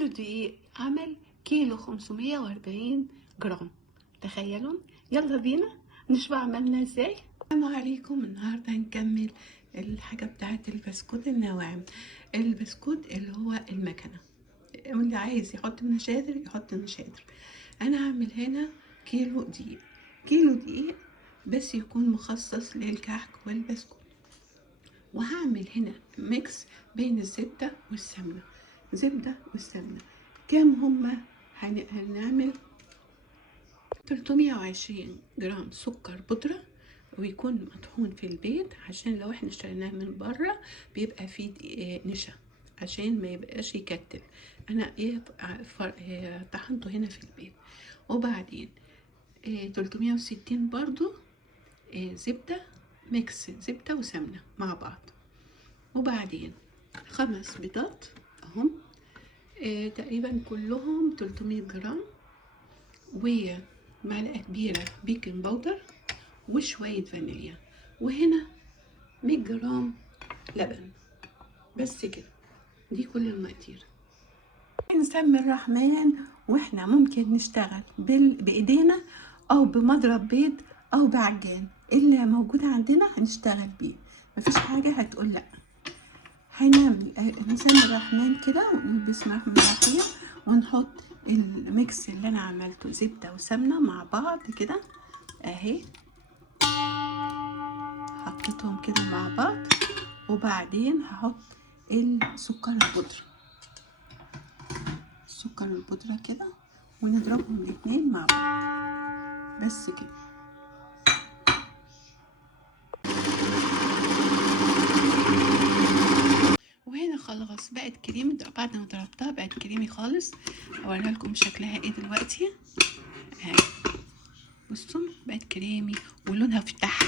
كيلو دقيق عمل كيلو 540 جرام. تخيلوا. يلا بينا نشوف عملنا ازاي. السلام عليكم. النهارده هنكمل الحاجه بتاعت البسكوت النواعم. البسكوت اللي هو المكنه، واللي عايز يحط نشادر يحط نشادر. انا هعمل هنا كيلو دقيق، كيلو دقيق بس يكون مخصص للكحك والبسكوت. وهعمل هنا ميكس بين الزبدة والسمنة. زبدة والسمنة كام هما؟ هنعمل 320 جرام سكر بودرة، ويكون مطحون في البيت عشان لو احنا اشتريناه من بره بيبقى فيه نشا، عشان ما يبقاش يكتل. انا طحنته هنا في البيت. وبعدين 360 برضو زبدة، ميكس زبدة وسمنة مع بعض. وبعدين 5 بيضات اهم، تقريبا كلهم 300 جرام، ومعلقة كبيرة بيكنج باودر، وشوية فانيليا، وهنا 100 جرام لبن. بس كده، دي كل المقادير. نسمي الرحمن. واحنا ممكن نشتغل بايدينا او بمضرب بيض او بعجان، اللي موجود عندنا هنشتغل بيه، مفيش حاجة هتقول لا. هنعمل نسمي الرحمن كده ونقول بسم الله الرحمن الرحيم، ونحط الميكس اللي انا عملته زبدة وسمنة مع بعض كده اهي، حطيتهم كده مع بعض. وبعدين هحط السكر البودرة، السكر البودرة كده، ونضربهم الاتنين مع بعض. بس كده. وهنا خلاص بقت كريمي، بعد ما ضربتها بقت كريمي خالص. هوريها لكم شكلها ايه دلوقتي اهي. بصوا بقت كريمي ولونها افتح،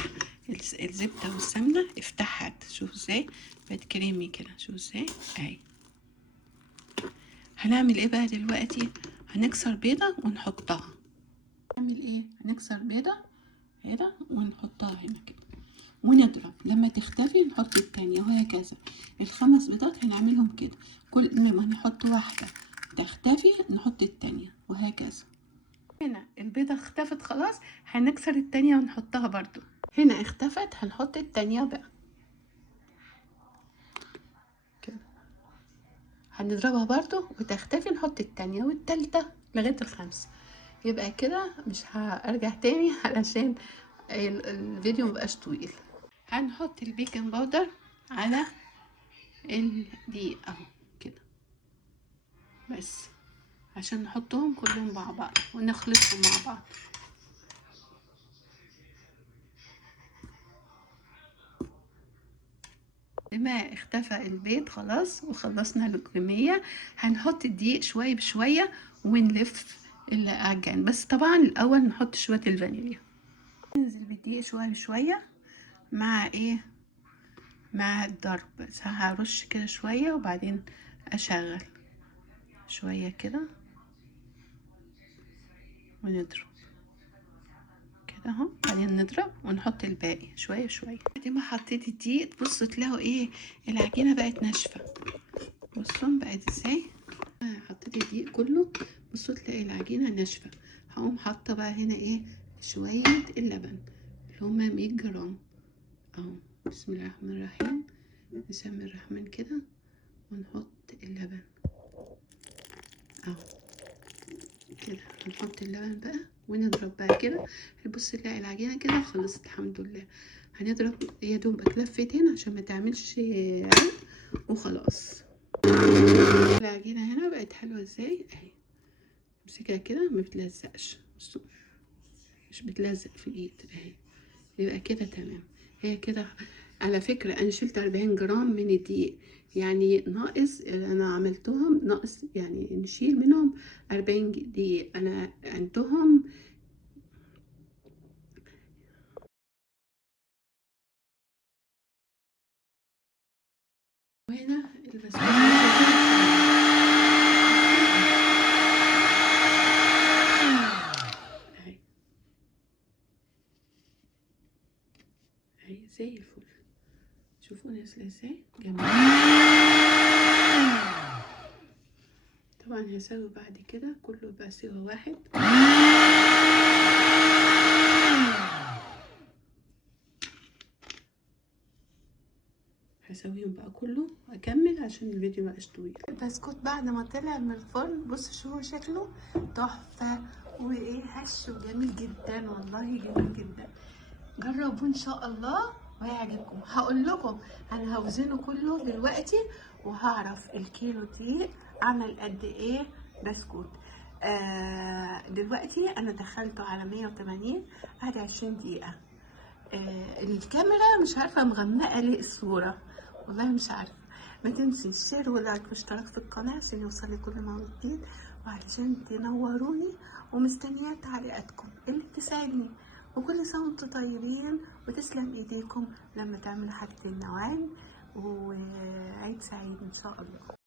الزبدة والسمنة افتحت. شوفوا ازاي بقت كريمي كده، شوفوا ازاي اهي. هنعمل ايه بقى دلوقتي؟ هنكسر بيضة ونحطها. هنعمل ايه؟ هنكسر بيضة هنا ونحطها هنا كده، ونضرب. لما تختفي نحط التانية، وهكذا. ال5 بيضات هنعملهم كده، كل ما نحط واحدة تختفي نحط التانية، وهكذا. هنا البيضة اختفت خلاص، هنكسر التانية ونحطها برضو. هنا اختفت، هنحط التانية بقى كده. هنضربها برضو وتختفي، نحط التانية والتالتة لغاية ال5. يبقى كده مش هرجع تاني علشان الفيديو مبقاش طويل. هنحط البيكنج باودر على الدقيق اهو كده، بس عشان نحطهم كلهم مع بعض ونخلطهم مع بعض. لما اختفى البيض خلاص وخلصنا الكمية، هنحط الدقيق شوية بشوية ونلف العجان. بس طبعا الاول نحط شوية الفانيليا. ننزل بالدقيق شوية بشوية مع ايه، مع الضرب. هرش كده شوية وبعدين اشغل شوية كده ونضرب كده اهو. بعدين نضرب ونحط الباقي شويه شويه. بعد ما حطيت الدقيق بصوا تلاقوا ايه، العجينه بقت ناشفه. بصوا بقت ازاي، حطيت الدقيق كله. بصوا تلاقي العجينه ناشفه. هقوم حاطه بقى هنا ايه، شويه اللبن اللي هما 100 جرام اهو. بسم الله الرحمن الرحيم، نسمي الرحمن كده ونحط اللبن اهو كده. هنحط اللبن بقى ونضرب بقى كده. هنبص نلاقي العجينه كده خلصت الحمد لله. هنضرب يا دوبك لفتين عشان ما تعملش عرق وخلاص. العجينه هنا بقت حلوه ازاي اهي. امسكها كده ما بتلزقش، بصوا مش بتلزق في الايد اهي. يبقى كده تمام. هي كده. على فكرة انا شلت 40 جرام من الدقيق، يعني ناقص، انا عملتهم ناقص، يعني نشيل منهم 40 دقيق. انا عندهم وهنا البسكوت اهي اهي زي الفل. شوفوا نازله ازاي جميل. طبعا طبعا هسوي بعد كده كله يبقى سوا واحد. هسويهم بقى كله واكمل عشان الفيديو مبقاش طويل. البسكوت بعد ما طلع من الفرن بصوا شوفوا شكله تحفه وايه هش وجميل جدا، والله جميل جدا. جربوا ان شاء الله وهيعجبكم. هقول لكم انا هوزنه كله دلوقتي وهعرف الكيلو دي عمل قد ايه بسكوت. دلوقتي انا دخلته على 180 بعد 20 دقيقه. الكاميرا مش عارفه مغمقه ليه الصوره، والله مش عارفه. ما تنسيش شير ولايك واشتراك في القناه عشان يوصلي كل ما هو جديد، وعشان تنوروني، ومستنيه تعليقاتكم اللي بتساعدني. وكل سنه وانتم طيبين، وتسلم ايديكم لما تعملوا حاجه النوعين، وعيد سعيد ان شاء الله.